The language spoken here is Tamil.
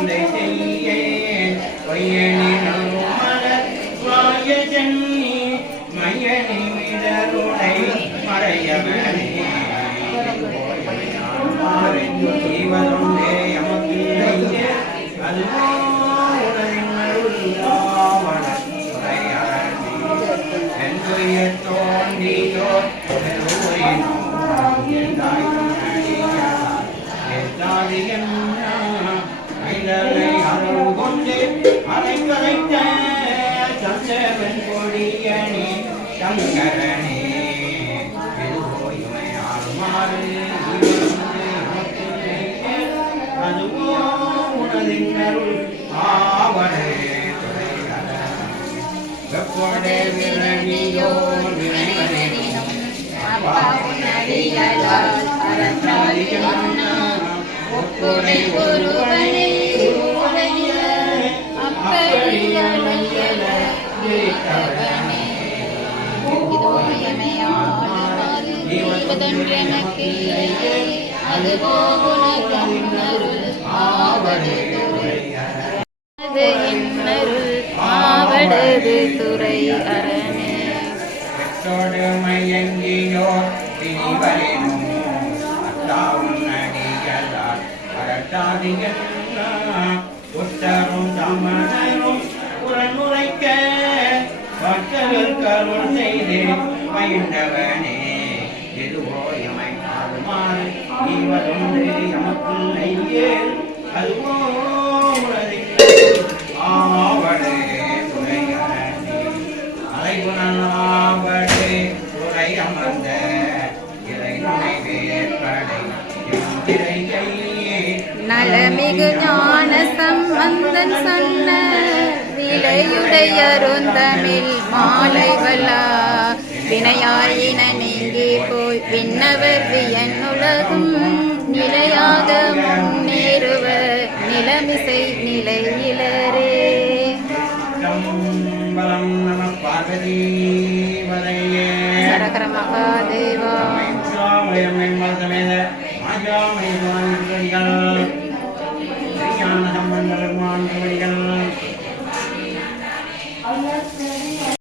சிந்தை செய்யேன் பொய்யணி மலர் வாய சென்னி மையணி மிடருடை மறையவனே ஜீவனுண்டே எமக்கு இல்லையே அதுவோ உலகின் அருள் ஆவண உரையாடி என்னுடைய அருள் கொண்டு கொடியணி சங்கரனே அதுவோ உனதின் அருள் ஆவணே விரணியோ ஒப்புரை அப்படியலையல அதுவோ உனதன் அருள் ஆவடது என்னருள் ஆவடது துறை அரணே பெற்றோடு மயங்கியோ திரிவரேனும் அத்தாவும் நடிகளால் அரட்டாதிகள் உத்தரும் சமணரும் அருள் கருள் செய்து மகிழ்ந்தவனே எதுவோ எமை ஆறுமாறு ஈவதொன்று எமக்குள்ளையே அதுவோ உலகின் ஆவடே துறையரணி அலைகுணாவடே துறை அமர்ந்த விலையுடையருந்தமிழ் மாலை வல்லா வினையாயின நீங்கி போய் விண்ணவர் வியன்னுலகும் நிலையாக முன்னேறுவ நிலமிசை நிலையிலரே. சரகர மகாதேவா சம்பந்த பெருமான்